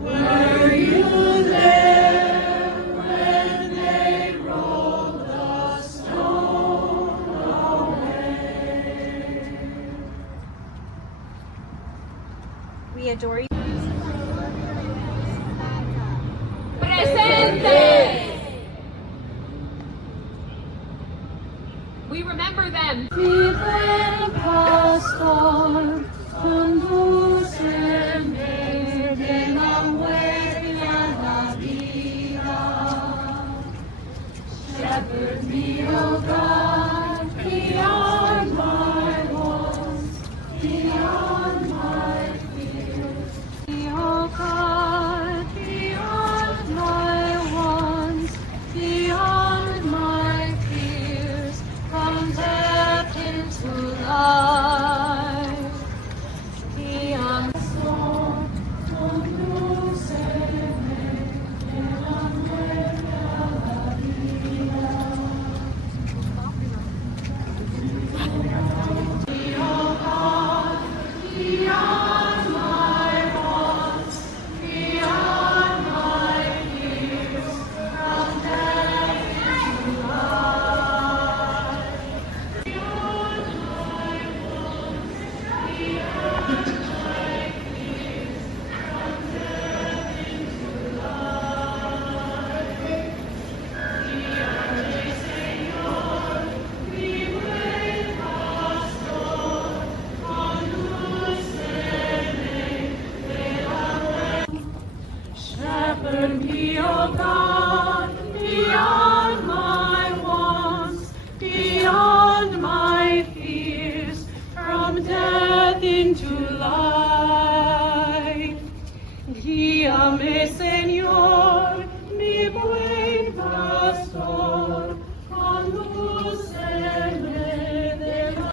Were you there when they rolled the stone away? We adore you. Presente! We remember them. Vive pastor, condúceme de la huella la vida. Shepherd me, O God, beyond my wants, beyond my fears. O God, beyond my wants, beyond my fears, from death into life. Beyond the storm, condúceme de la huella la vida. O God, beyond my wants, beyond my fears, from death into life. Beyond my wants, beyond my fears, from death into life. Guíame, Señor, mi buen pastor, condúceme de la huella. Shepherd me, O God, beyond my wants, beyond my fears, from death into life. Guíame, Señor, mi buen